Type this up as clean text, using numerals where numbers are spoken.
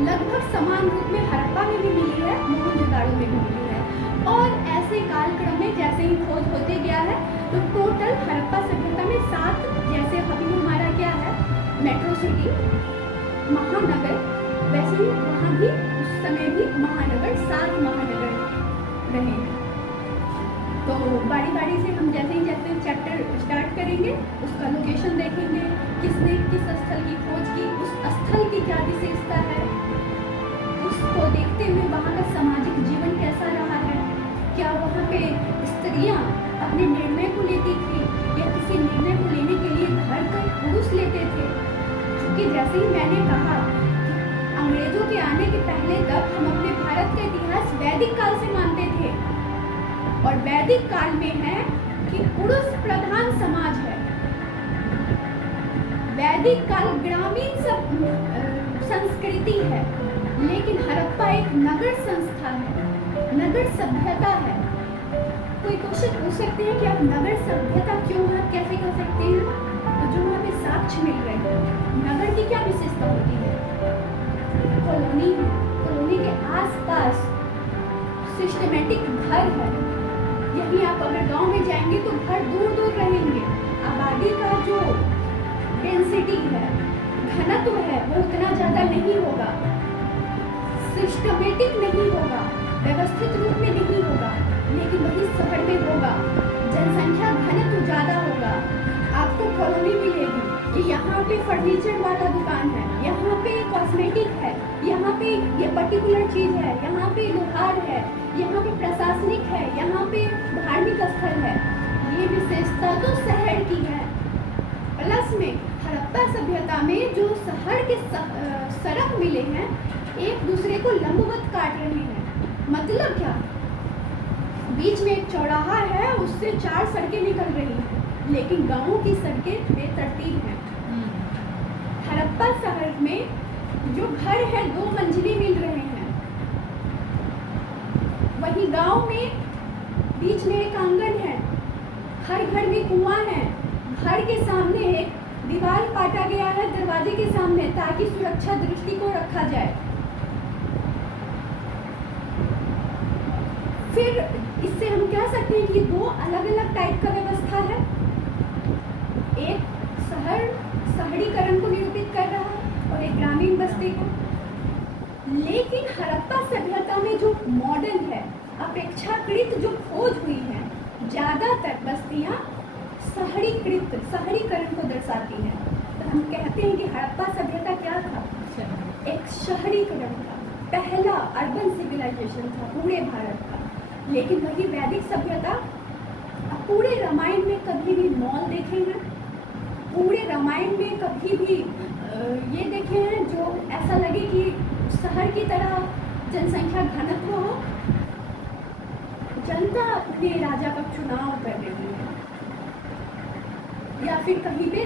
लगभग समान रूप में हड़प्पा में भी मिली है, मोहनजोदाड़ो में भी मिली है। और ऐसे कालक्रम में जैसे ही खोज होते गया है तो टोटल हड़प्पा सभ्यता में 7, जैसे अभी हमारा क्या है मेट्रो सिटी, महानगर, वैसे ही वहाँ भी उस समय भी महानगर, 7 महानगर रहे हैं। तो बारी बारी से हम जैसे चैप्टर स्टार्ट करेंगे, उसका लोकेशन देखेंगे, किसने किस स्थल की खोज की, उस स्थल की क्या विशेषता है, उसको देखते हुए वहाँ का सामाजिक जीवन कैसा रहा है, क्या वहाँ पे स्त्रियाँ अपने निर्णय को लेती थी या किसी निर्णय को लेने के लिए घर का पुरुष लेते थे। क्योंकि जैसे ही मैंने कहा कि अंग्रेजों के आने के पहले तक हम अपने भारत का इतिहास वैदिक काल से मानते थे, और वैदिक काल में है कि पुरुष प्रधान समाज है। वैदिक काल ग्रामीण संस्कृति है, लेकिन हड़प्पा एक नगर संस्था है, नगर सभ्यता है। कोई क्वेश्चन पूछ सकते हैं कि आप नगर सभ्यता क्यों है, कैसे कर सकते हैं? तो जो वहाँ पे साक्ष्य मिल रहे हैं, नगर की क्या विशेषता होती है? कॉलोनी है, कॉलोनी के आसपास सिस्टमेटिक घर है। यहीं आप अगर गांव में जाएंगे तो घर दूर दूर रहेंगे, आबादी का जो डेंसिटी है, घनत्व है, वो उतना ज़्यादा नहीं होगा, सिस्टमेटिक नहीं होगा, व्यवस्थित रूप में नहीं होगा। लेकिन वही शहर में होगा, जनसंख्या घनत्व ज़्यादा होगा, आपको कॉलोनी मिलेगी कि यहाँ पे फर्नीचर वाला दुकान है, यहाँ पे कॉस्मेटिक है, यहाँ पे ये पर्टिकुलर चीज़ है, यहाँ पे लोहार है, यहाँ पे प्रशासनिक है, यहाँ पे धार्मिक स्थल है। ये विशेषता तो शहर की है। प्लस में हड़प्पा सभ्यता में जो शहर के सड़क मिले हैं एक दूसरे को लंबवत काट रहे हैं। मतलब क्या? बीच में एक चौराहा है, उससे 4 सड़कें निकल रही हैं, लेकिन गाँवों की सड़कें बेतरतीब हैं। हड़प्पा शहर में जो घर है 2 मंजिली मिल रहे हैं, वही गांव में बीच में एक आंगन है, हर घर में कुआं है, घर के सामने एक दीवार काटा गया है दरवाजे के सामने ताकि सुरक्षा दृष्टि को रखा जाए। फिर इससे हम कह सकते हैं कि 2 अलग अलग टाइप का व्यवस्था है। एक शहरीकरण को निरूपित कर रहा है और एक ग्रामीण बस्ती को। लेकिन हड़प्पा सभ्यता में जो मॉडर्न है, अपेक्षाकृत जो खोज हुई है, ज़्यादातर बस्तियाँ शहरीकरण को दर्शाती हैं। तो हम कहते हैं कि हड़प्पा सभ्यता क्या था? एक शहरीकरण था, पहला अर्बन सिविलाइजेशन था पूरे भारत का। लेकिन वही वैदिक सभ्यता, पूरे रामायण में कभी भी मॉल देखे हैं? पूरे रामायण में कभी भी ये देखे हैं जो ऐसा लगे कि शहर की तरह जनसंख्या घनत्व हो? जनता अपने राजा का चुनाव कर रही है, या फिर कहीं पे